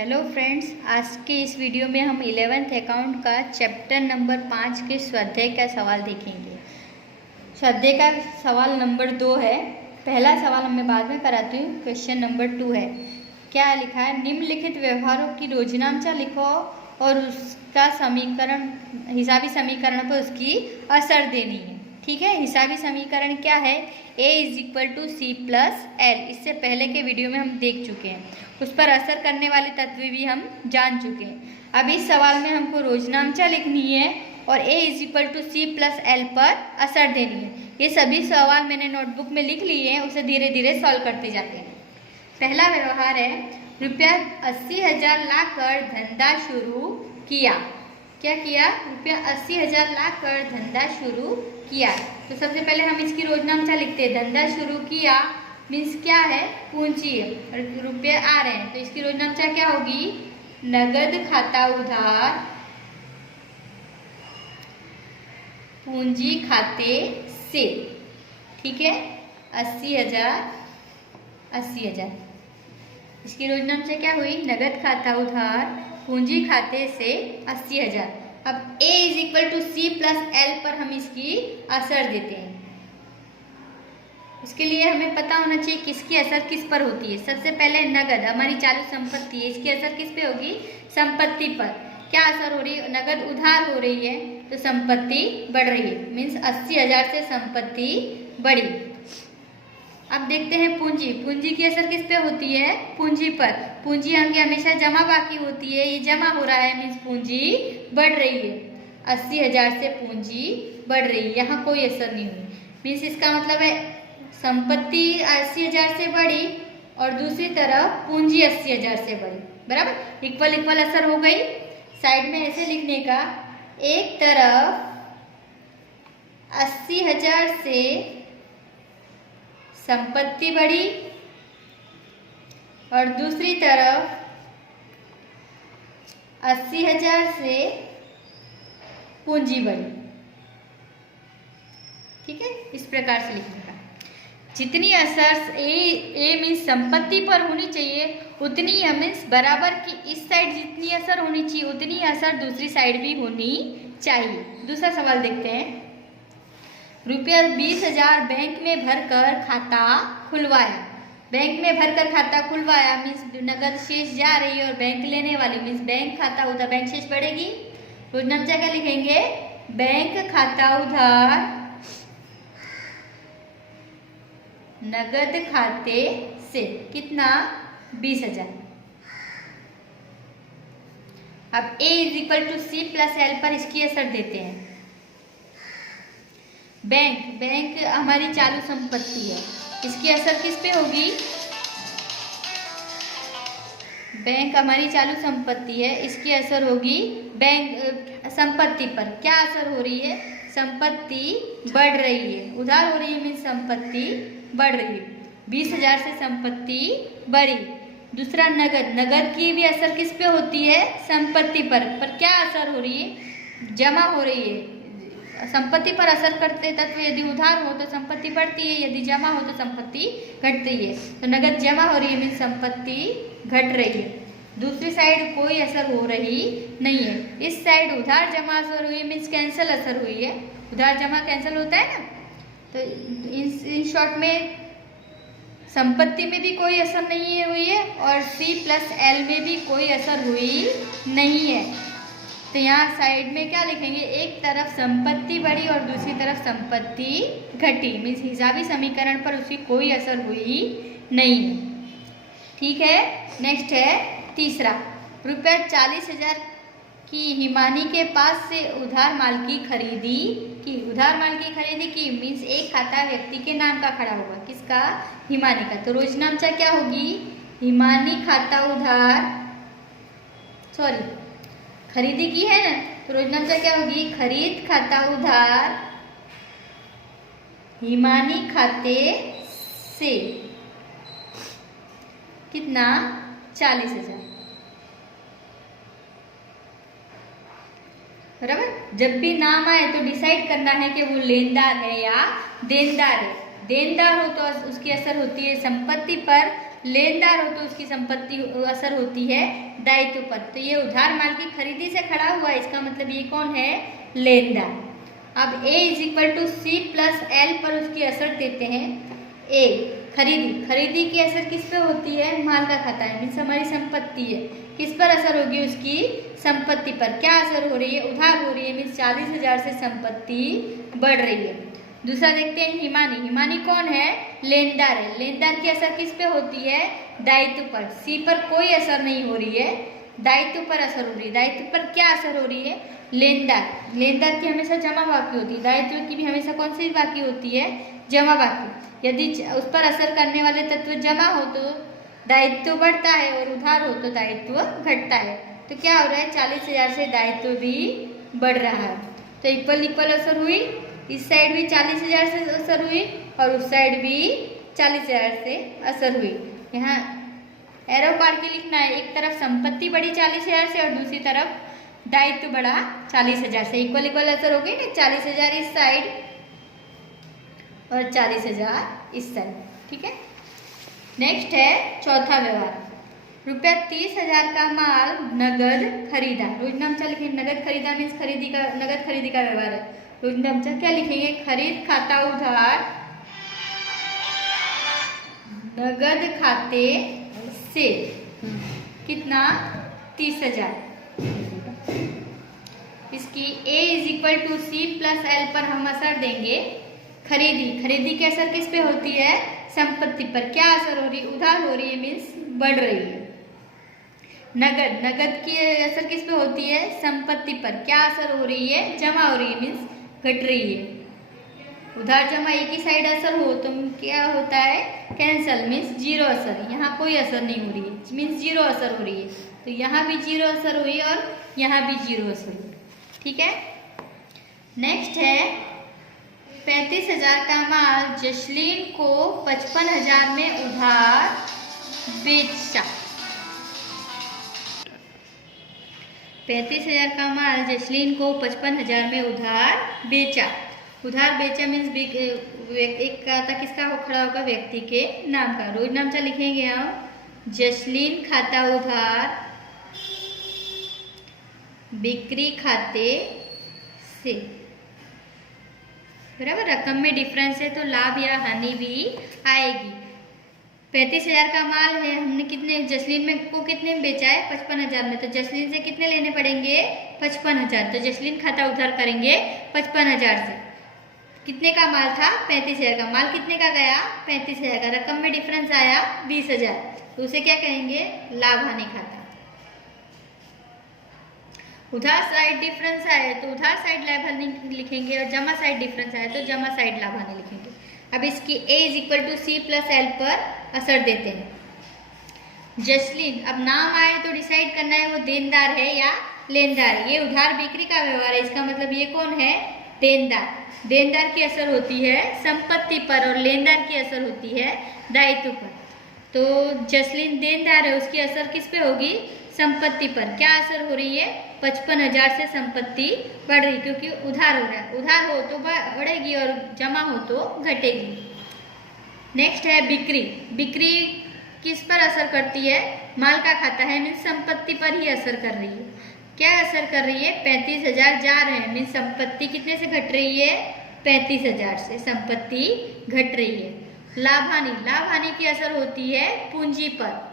Hello friends, आज के इस वीडियो में हम 11th अकाउंट का चैप्टर नंबर 5 के स्वाध्याय का सवाल देखेंगे। स्वाध्याय का सवाल नंबर 2 है। पहला सवाल मैं बाद में कराती हूँ। क्वेश्चन नंबर 2 है। क्या लिखा है? निम्नलिखित व्यवहारों की योजनांचा लिखो और उसका समीकरण, हिसाबी समीकरण पर उसकी असर देनी है। ठीक है, हिसाबी समीकरण क्या है? a = c+l। इससे पहले के वीडियो में हम देख चुके हैं, उस पर असर करने वाले तत्व भी हम जान चुके हैं। अब इस सवाल में हमको योजनांचा लिखनी है और a = c+l पर असर देनी है। ये सभी सवाल मैंने नोटबुक में लिख लिए हैं, उसे धीरे धीरे सॉल्व करते जाते हैं। पहला व्यवहार है, रुपया 80,000 लाकर धंधा शुरू किया। क्या किया? रुपया 80,000 लाकर धंधा शुरू किया। तो सबसे पहले हम इसकी योजनांचा लिखते हैं। धंधा शुरू किया मीन्स क्या है? पूंजी है, रुपये आ रहे हैं, तो इसकी योजनांचा क्या होगी? नगद खाता उधार पूंजी खाते से। ठीक है, 80,000 80,000। इसकी योजनांचा क्या हुई? नगद खाता उधार पूंजी खाते से 80,000। अब a = c+l पर हम इसकी असर देते हैं। इसके लिए हमें पता होना चाहिए किसकी असर किस पर होती है। सबसे पहले नगद, हमारी चालू संपत्ति है, इसकी असर किस पे होगी? संपत्ति पर। क्या असर हो रही है? नगद उधार हो रही है तो संपत्ति बढ़ रही है, मीन्स 80,000 से संपत्ति बढ़ी। अब देखते हैं पूंजी। पूंजी की असर किस पे होती है? पूंजी पर। पूंजी हमेशा जमा बाकी होती है, ये जमा हो रहा है मीन्स पूंजी बढ़ रही है। 80,000 से पूंजी बढ़ रही है, यहाँ कोई असर नहीं हुई। मीन्स इसका मतलब है संपत्ति 80,000 से बढ़ी और दूसरी तरफ पूंजी 80,000 से बढ़ी। बराबर, इक्वल इक्वल असर हो गई। साइड में ऐसे लिखने का, एक तरफ 80,000 से संपत्ति बढ़ी और दूसरी तरफ 80,000 से पूंजी बढ़ी। ठीक है, इस प्रकार से लिखने का। जितनी असर ए मीन्स संपत्ति पर होनी चाहिए उतनी मीन्स बराबर की इस साइड जितनी असर होनी चाहिए उतनी असर दूसरी साइड भी होनी चाहिए। दूसरा सवाल देखते हैं। रुपया 20,000 बैंक में भरकर खाता खुलवाया। बैंक में भरकर खाता खुलवाया मीन्स नगद शेष जा रही है और बैंक लेने वाली मीन्स बैंक खाता उधार, बैंक शेष बढ़ेगी। योजनांचा क्या लिखेंगे? बैंक खाता उधार नगद खाते से। कितना? 20,000। अब a = c+l पर इसकी असर देते हैं। बैंक हमारी चालू संपत्ति है, इसकी असर किस पे होगी? बैंक हमारी चालू संपत्ति है, इसकी असर होगी बैंक संपत्ति पर। क्या असर हो रही है? संपत्ति बढ़ रही है, उधार हो रही है मीन्स संपत्ति बढ़ रही है। 20,000 से संपत्ति बढ़ी। दूसरा नगद की भी असर किस पे होती है? संपत्ति पर क्या असर हो रही है? जमा हो रही है। संपत्ति पर असर करते तत्व यदि उधार हो तो संपत्ति बढ़ती है, यदि जमा हो तो संपत्ति घटती है। तो नगद जमा हो रही है मीन्स संपत्ति घट रही है। दूसरी साइड कोई असर हो रही नहीं है। इस साइड उधार जमा असर हुई मीन्स कैंसिल असर हुई है। उधार जमा कैंसिल होता है ना, तो इन शॉर्ट में संपत्ति में भी कोई असर नहीं हुई है और c+l में भी कोई असर हुई नहीं है। तो यहाँ साइड में क्या लिखेंगे? एक तरफ संपत्ति बढ़ी और दूसरी तरफ संपत्ति घटी मीन्स हिसाबी समीकरण पर उसकी कोई असर हुई नहीं है। ठीक है, नेक्स्ट है तीसरा। रुपया 40,000 की हिमानी के पास से उधार माल की खरीदी की। उधार माल की खरीदी की मीन्स एक खाता व्यक्ति के नाम का खड़ा होगा। किसका? हिमानी का। तो योजनांचा क्या होगी? हिमानी खाता उधार, खरीदी की है ना, तो योजनांचा क्या होगी? खरीद खाता उधार हिमानी खाते से। कितना? 40,000। बराबर। जब भी नाम आए तो डिसाइड करना है कि वो लेनदार है या देनदार है। देनदार हो तो उसकी असर होती है संपत्ति पर, लेनदार हो तो उसकी संपत्ति असर होती है दायित्व पर। तो ये उधार माल की खरीदी से खड़ा हुआ है, इसका मतलब ये कौन है, लेनदार। अब A = C + L पर उसकी असर देते हैं। A खरीदी की असर किस पे होती है, माल का खाता है, मीन्स हमारी संपत्ति है, किस पर असर होगी, उसकी संपत्ति पर। क्या असर हो रही है, उधार हो रही है, मीन्स 40,000 से संपत्ति बढ़ रही है। दूसरा देखते हैं हिमानी कौन है, लेनदार है। लेनदार की असर किस पे होती है, दायित्व पर। सी पर कोई असर नहीं हो रही है, दायित्व पर असर हो रही है। दायित्व पर क्या असर हो रही है, लेनदार की हमेशा जमा बाकी होती है, दायित्व की भी हमेशा कौन सी बाकी होती है, जमा बाकी। यदि उस पर असर करने वाले तत्व जमा हो तो दायित्व बढ़ता है और उधार हो तो दायित्व घटता है। तो क्या हो रहा है, 40,000 से दायित्व भी बढ़ रहा है। तो इक्वल असर हुई, इस साइड भी 40,000 से असर हुई और उस साइड भी 40,000 से असर हुई। यहाँ एरो पार के लिखना है, एक तरफ संपत्ति बढ़ी 40,000 से और दूसरी तरफ दायित्व बढ़ा 40,000 से। इक्वल असर हो गई ना, 40,000 इस साइड और 40,000 इस साइड, ठीक है। नेक्स्ट है चौथा व्यवहार, ₹30,000 का माल नगद खरीदा। रोजनामचा लिखेंगे, नगद खरीदा मीन्स नगद खरीदी का व्यवहार है। रोजनामचा क्या लिखेंगे, खरीद खाता उधार नगद खाते से कितना, 30,000। इसकी A = C + L पर हम असर देंगे। खरीदी की असर किस पे होती है, संपत्ति पर। क्या असर हो रही है, उधार हो रही है, मीन्स बढ़ रही है। नगद की असर किस पे होती है, संपत्ति पर। क्या असर हो रही है, जमा हो रही है, मीन्स घट रही है। उधार जमा एक ही साइड असर हो तो क्या होता है, कैंसल, मीन्स जीरो असर। यहाँ कोई असर नहीं हो रही है, मीन्स जीरो असर हो रही है। तो यहाँ भी जीरो असर हुई और यहाँ भी जीरो असर हुई, ठीक है। नेक्स्ट है 35,000 का माल जसलीन को 55,000 में उधार बेचा। 35,000 का माल जसलीन को 55,000 में उधार बेचा। उधार बेचा मीन्स एक खाता किसका हो खड़ा होगा, व्यक्ति के नाम का। रोजनामचा लिखेंगे हम, जसलीन खाता उधार बिक्री खाते से। बराबर, रकम में डिफरेंस है तो लाभ या हानि भी आएगी। 35,000 का माल है, हमने कितने जसलीन में को कितने में बेचा है, 55,000 में। तो जसलीन से कितने लेने पड़ेंगे, 55,000। तो जसलीन खाता उधार करेंगे 55,000 से। कितने का माल था, 35,000 का। माल कितने का गया, 35,000 का। रकम में डिफरेंस आया 20,000, तो उसे क्या कहेंगे, लाभ हानि खाता। उधार साइड डिफरेंस आए तो उधार साइड लाभ हानि लिखेंगे और जमा साइड डिफरेंस आए तो जमा साइड लाभ हानि लिखेंगे। अब इसकी A = C + L पर असर देते हैं। जसलीन, अब नाम आए तो डिसाइड करना है वो देनदार है या लेनदार। ये उधार बिक्री का व्यवहार है, इसका मतलब ये कौन है, देनदार। देनदार की असर होती है संपत्ति पर और लेनदार की असर होती है दायित्व पर। तो जसलीन देनदार है, उसकी असर किस पे होगी, संपत्ति पर। क्या असर हो रही है, 55,000 से संपत्ति बढ़ रही, क्योंकि उधार हो रहा है। उधार हो तो बढ़ेगी और जमा हो तो घटेगी। नेक्स्ट है बिक्री किस पर असर करती है, माल का खाता है, मीन्स संपत्ति पर ही असर कर रही है। क्या असर कर रही है, 35,000 जा रहे हैं, मीन्स संपत्ति कितने से घट रही है, 35,000 से संपत्ति घट रही है। लाभ हानि की असर होती है पूंजी पर।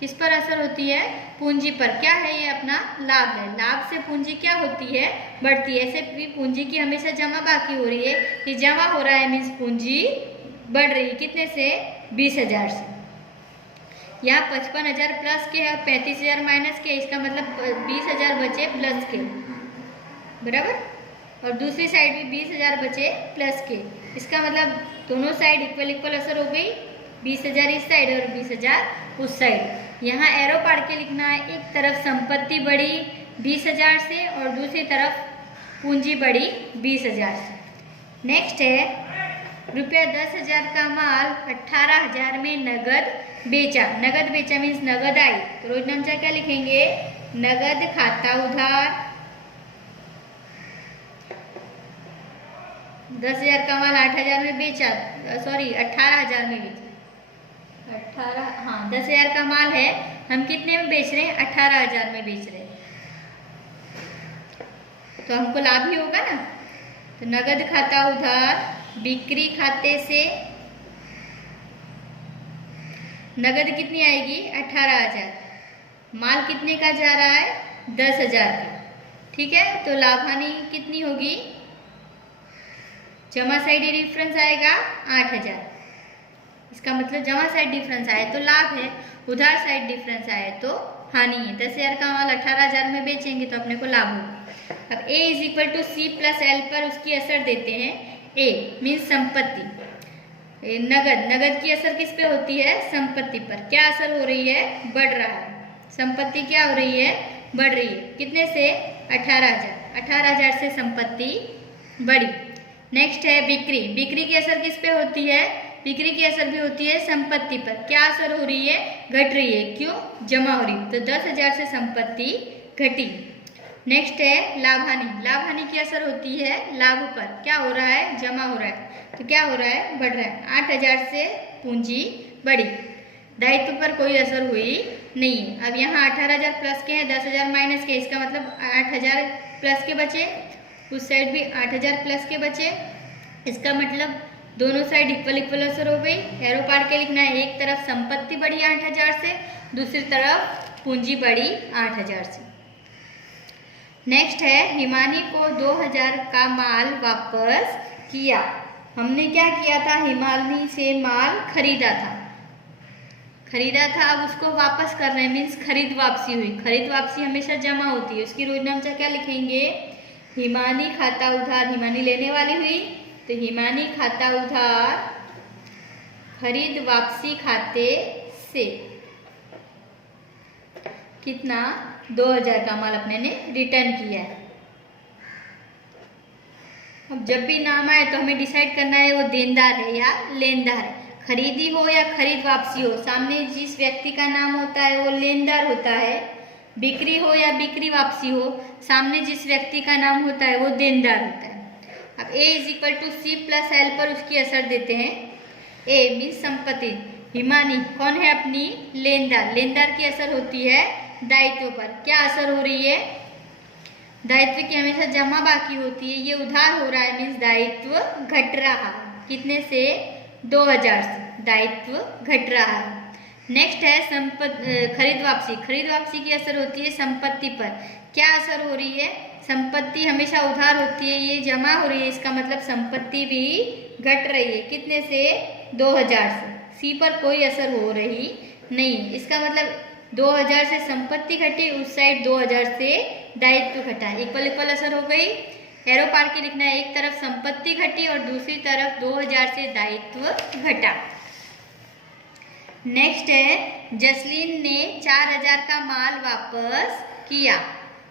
किस पर असर होती है, पूंजी पर। क्या है, ये अपना लाभ है। लाभ से पूंजी क्या होती है, बढ़ती है। ऐसे भी पूंजी की हमेशा जमा बाकी हो रही है, ये जमा हो रहा है, मीन्स पूंजी बढ़ रही है। कितने से, 20,000 से। यहाँ 55,000 प्लस के है और 35,000 माइनस के, इसका मतलब 20,000 बचे प्लस के, बराबर। और दूसरी साइड भी 20,000 बचे प्लस के, इसका मतलब दोनों साइड इक्वल असर हो गई। 20,000 इस साइड और 20,000 उस साइड। यहाँ एरो पाड़ के लिखना है, एक तरफ संपत्ति बढ़ी 20,000 से और दूसरी तरफ पूंजी बढ़ी 20,000 से। नेक्स्ट है ₹10,000 का माल 18,000 में नगद बेचा मीन्स नगद आई। तो रोजनामचा क्या लिखेंगे, नगद खाता उधार 10,000 का माल 8,000 में बेचा, 18,000 में बेचा। 18, हाँ 10,000 का माल है, हम कितने में बेच रहे हैं? 18,000 में बेच रहे हैं, तो हमको लाभ ही होगा ना। तो नगद खाता उधार बिक्री खाते से नगद कितनी आएगी? 18,000। माल कितने का जा रहा है? 10,000 का। ठीक है, तो लाभ हानि कितनी होगी? जमा साइड डिफरेंस आएगा 8,000। इसका मतलब जमा साइड डिफरेंस आए तो लाभ है, उधार साइड डिफरेंस आए तो हानि है। 10,000 का माल 18,000 में बेचेंगे तो अपने को लाभ होगा। अब A is equal to C plus L पर उसकी असर देते हैं। A मीन्स संपत्ति, नगद की असर किस पे होती है? संपत्ति पर। क्या असर हो रही है? बढ़ रहा है। संपत्ति क्या हो रही है? बढ़ रही है। कितने से? 18,000। 18,000 से संपत्ति बढ़ी। नेक्स्ट है बिक्री। बिक्री की असर किस पे होती है? बिक्री की असर भी होती है संपत्ति पर। क्या असर हो रही है? घट रही है। क्यों? जमा हो रही है। तो 10,000 से संपत्ति घटी। नेक्स्ट है लाभ हानि। लाभ हानि की असर होती है लाभ पर। क्या हो रहा है? जमा हो रहा है। तो क्या हो रहा है? बढ़ रहा है। 8,000 से पूंजी बढ़ी। दायित्व पर कोई असर हुई नहीं है। अब यहाँ 18,000 प्लस के हैं, 10,000 माइनस के, इसका मतलब 8,000 प्लस के बचे, उस साइड भी 8,000 प्लस के बचे। इसका मतलब दोनों साइड इक्वल असर हो गई। एरो पार के लिखना है, एक तरफ संपत्ति बढ़ी 8,000 से, दूसरी तरफ पूंजी बढ़ी 8,000 से। नेक्स्ट है हिमानी को 2,000 का माल वापस किया। हमने क्या किया था? हिमानी से माल खरीदा था, अब उसको वापस कर रहे हैं, मीन्स खरीद वापसी हुई। खरीद वापसी हमेशा जमा होती है। उसकी रोजनामचा क्या लिखेंगे? हिमानी खाता उधार, हिमानी लेने वाली हुई तो हिमानी खाता उधार खरीद वापसी खाते से कितना? 2,000 का माल अपने ने रिटर्न किया है। अब जब भी नाम आए तो हमें डिसाइड करना है वो देनदार है या लेनदार है। खरीदी हो या खरीद वापसी हो, सामने जिस व्यक्ति का नाम होता है वो लेनदार होता है। बिक्री हो या बिक्री वापसी हो, सामने जिस व्यक्ति का नाम होता है वो देनदार होता है। अब A is equal to C plus L पर उसकी असर देते हैं। A मीन्स संपत्ति। हिमानी कौन है? अपनी लेनदार। लेनदार की असर होती है दायित्व पर। क्या असर हो रही है? दायित्व की हमेशा जमा बाकी होती है, ये उधार हो रहा है, मीन्स दायित्व घट रहा है। कितने से? 2,000 से दायित्व घट रहा है। नेक्स्ट है खरीद वापसी। खरीद वापसी की असर होती है संपत्ति पर। क्या असर हो रही है? संपत्ति हमेशा उधार होती है, ये जमा हो रही है, इसका मतलब संपत्ति भी घट रही है। कितने से? 2,000 से। सी पर कोई असर हो रही नहीं, इसका मतलब 2,000 से संपत्ति घटी, उस साइड 2,000 से दायित्व घटा। इक्वल असर हो गई। एरो पार के लिखना है, एक तरफ संपत्ति घटी और दूसरी तरफ 2,000 से दायित्व घटा। नेक्स्ट है जसलीन ने 4,000 का माल वापस किया।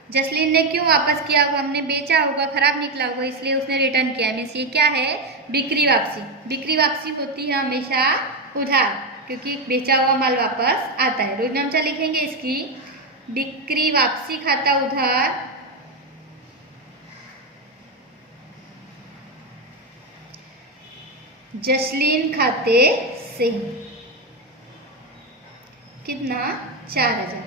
जसलीन ने क्यों वापस किया? वो हमने बेचा होगा, खराब निकला होगा, इसलिए उसने रिटर्न किया। मीन्स ये क्या है? बिक्री वापसी। बिक्री वापसी होती है हमेशा उधार, क्योंकि बेचा हुआ माल वापस आता है। रोजनामचा लिखेंगे इसकी, बिक्री वापसी खाता उधार जसलीन खाते से कितना? 4,000।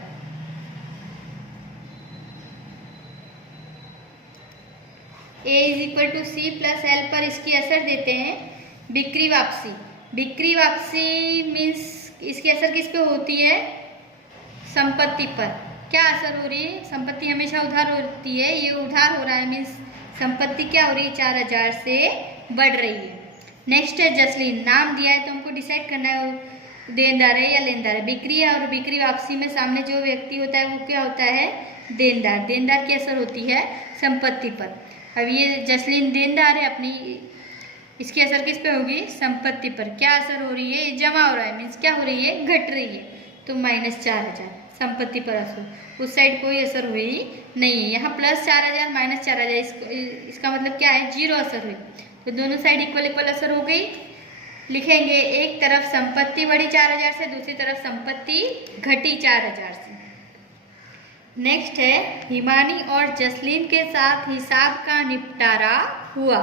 A is equal to C plus L पर इसकी असर देते हैं। बिक्री वापसी। बिक्री वापसी मीन्स इसकी असर किस पे होती है? संपत्ति पर। क्या असर हो रही है? संपत्ति हमेशा उधार होती है, ये उधार हो रहा है, मीन्स संपत्ति क्या हो रही है? 4,000 से बढ़ रही है। नेक्स्ट है जसलीन। नाम दिया है तो हमको डिसाइड करना है देनदार है या लेनदार है। बिक्री है और बिक्री वापसी में सामने जो व्यक्ति होता है वो क्या होता है? देनदार। देनदार की असर होती है संपत्ति पर। अब ये जसलीन देनदार है अपनी, इसकी असर किस पे होगी? संपत्ति पर। क्या असर हो रही है? जमा हो रहा है, मीन्स क्या हो रही है? घट रही है, तो -4,000 संपत्ति पर असर। उस साइड कोई असर हुई नहीं है। यहाँ +4,000 -4,000, इसका मतलब क्या है? 0 असर हुई। तो दोनों साइड इक्वल असर हो गई। लिखेंगे एक तरफ संपत्ति बढ़ी 4,000 से, दूसरी तरफ संपत्ति घटी 4,000 से। नेक्स्ट है हिमानी और जसलीन के साथ हिसाब का निपटारा हुआ।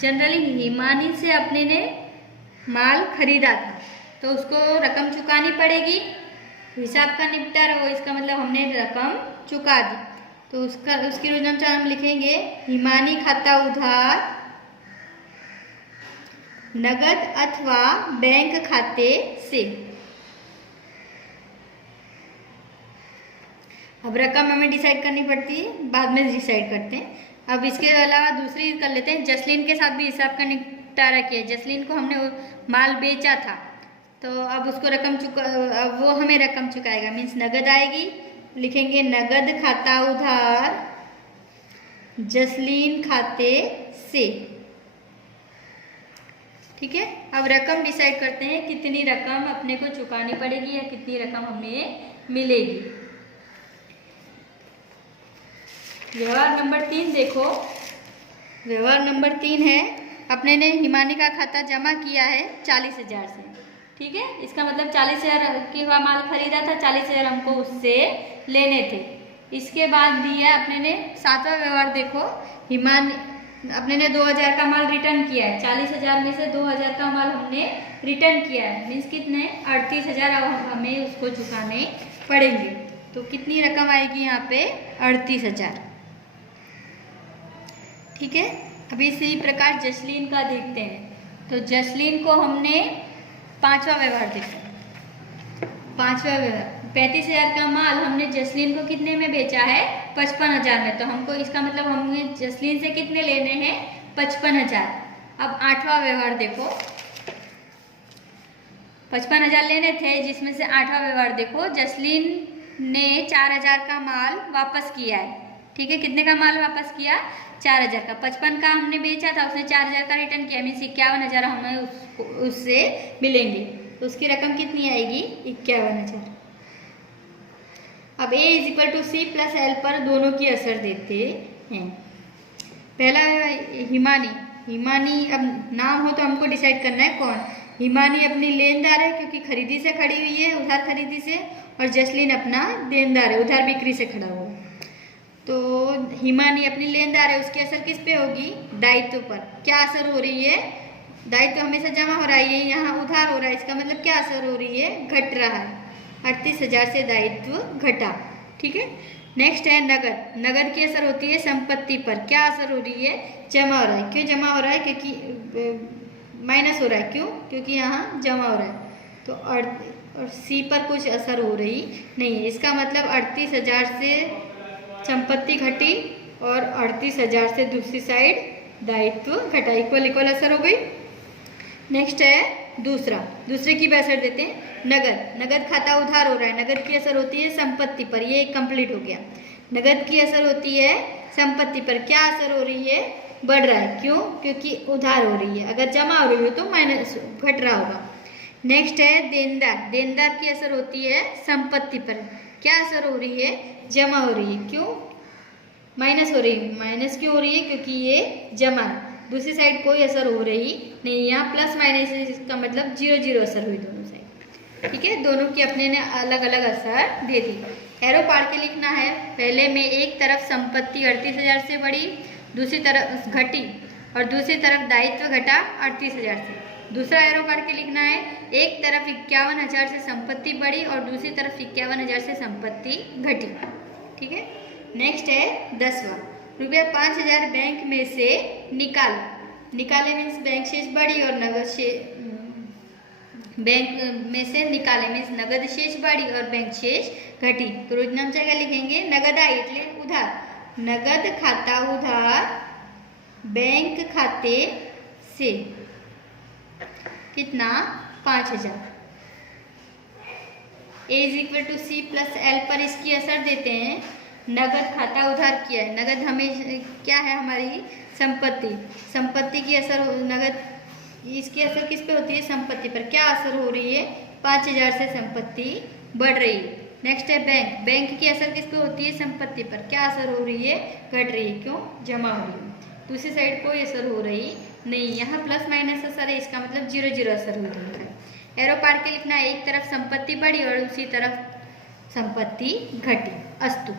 जनरली हिमानी से अपने ने माल खरीदा था, तो तो उसको रकम चुकानी पड़ेगी। हिसाब का निपटारा हो, इसका मतलब हमने रकम चुका दी। तो उसकी रोजनामचा हम लिखेंगे हिमानी खाता उधार नगद अथवा बैंक खाते से। अब रकम हमें डिसाइड करनी पड़ती है, बाद में डिसाइड करते हैं। अब इसके अलावा दूसरी कर लेते हैं, जसलीन के साथ भी हिसाब का निपटारा किया। जसलीन को हमने माल बेचा था, तो अब उसको रकम अब वो हमें रकम चुकाएगा, मीन्स नगद आएगी। लिखेंगे नगद खाता उधार जसलीन खाते से। ठीक है, अब रकम डिसाइड करते हैं, कितनी रकम अपने को चुकानी पड़ेगी या कितनी रकम हमें मिलेगी। व्यवहार नंबर 3 देखो, व्यवहार नंबर 3 है, अपने ने हिमानी का खाता जमा किया है 40,000 से। ठीक है, इसका मतलब 40,000 की माल खरीदा था, 40,000 हमको उससे लेने थे। इसके बाद दिया अपने ने 7वां व्यवहार देखो, हिमानी अपने ने 2,000 का माल रिटर्न किया है। 40,000 में से 2,000 का माल हमने रिटर्न किया है, मीन्स कितने 38,000 अब हमें उसको चुकाने पड़ेंगे। तो कितनी रकम आएगी यहाँ पे 38,000। ठीक है, अभी इसी प्रकार जसलीन का देखते हैं। तो जसलीन को हमने 5वां व्यवहार देखा। 5वां व्यवहार 35,000 का माल हमने जसलीन को कितने में बेचा है 55,000 में। तो हमको इसका मतलब हमने जसलीन से कितने लेने हैं 55,000। अब 8वां व्यवहार देखो, 55,000 लेने थे, जिसमें से 8वां व्यवहार देखो, जसलीन ने 4,000 का माल वापस किया है। ठीक है, कितने का माल वापस किया 4,000 का। 55 का हमने बेचा था, उसने 4,000 का रिटर्न किया, मीन्स 51,000 हमें उससे मिलेंगे। तो उसकी रकम कितनी आएगी 51,000। अब A = C + L पर दोनों की असर देते हैं। पहला हिमानी, हिमानी अब नाम हो तो हमको डिसाइड करना है कौन। हिमानी अपनी लेनदार है क्योंकि खरीदी से खड़ी हुई है, उधार खरीदी से, और जसलीन अपना देनदार है, उधार बिक्री से खड़ा हुआ है। तो हिमानी अपनी लेनदार है, उसकी असर किस पे होगी दायित्व पर। क्या असर हो रही है, दायित्व हमेशा जमा हो रहा है, यहाँ उधार हो रहा है, इसका मतलब क्या असर हो रही है घट रहा है। 38,000 से दायित्व घटा। ठीक है, नेक्स्ट है नगद। नगद की असर होती है संपत्ति पर। क्या असर हो रही है जमा हो रहा है। क्यों जमा हो रहा है, क्योंकि माइनस हो रहा है, क्यों क्योंकि यहाँ जमा हो रहा है। तो और सी पर कुछ असर हो रही नहीं है, इसका मतलब 38,000 से संपत्ति घटी और 38,000 से दूसरी साइड दायित्व घटा, इक्वल इक्वल असर हो गई। नेक्स्ट है दूसरे की भी असर देते हैं। नगद खाता उधार हो रहा है, नगद की असर होती है संपत्ति पर, ये कंप्लीट हो गया। नगद की असर होती है संपत्ति पर, क्या असर हो रही है बढ़ रहा है, क्यों क्योंकि उधार हो रही है, अगर जमा हो रही हो तो माइनस घट रहा होगा। नेक्स्ट है देनदार की असर होती है संपत्ति पर, क्या असर हो रही है जमा हो रही है, क्यों माइनस हो रही है, माइनस क्यों हो रही है क्योंकि ये जमा है। दूसरी साइड कोई असर हो रही नहीं, यहाँ प्लस माइनस इसका मतलब 0-0 असर हुई दोनों साइड। ठीक है, दोनों की अपने ने अलग अलग असर दे दी। एरो पार के लिखना है, पहले में एक तरफ संपत्ति 38,000 से बढ़ी, दूसरी तरफ घटी, और दूसरी तरफ दायित्व घटा 38,000 से। दूसरा एरो काट के लिखना है, एक तरफ 51,000 से संपत्ति बढ़ी और दूसरी तरफ 51,000 से संपत्ति घटी। ठीक है, नेक्स्ट है 10वां, रुपया 5,000 बैंक में से निकाले मीन्स बैंक शेष बढ़ी और नगद शेष, बैंक में से निकाले मीन्स नगद शेष बढ़ी और बैंक शेष घटी। तो रोजनामचा क्या लिखेंगे, नगद आई એટલે उधार, नगद खाता उधार बैंक खाते से कितना 5,000। A = C + L पर इसकी असर देते हैं। नगद खाता उधार किया है, नगद हमें क्या है हमारी संपत्ति की असर, नगद इसकी असर किस पे होती है संपत्ति पर, क्या असर हो रही है 5,000 से संपत्ति बढ़ रही है। नेक्स्ट है बैंक की असर किस पे होती है संपत्ति पर, क्या असर हो रही है घट रही है, क्यों जमा हो रही है। दूसरी साइड कोई असर हो रही नहीं, यहाँ प्लस माइनस असर है, इसका मतलब 0-0 असर हो रहा है। एरो पार के लिखना है, एक तरफ संपत्ति बढ़ी और दूसरी तरफ संपत्ति घटी। अस्तु।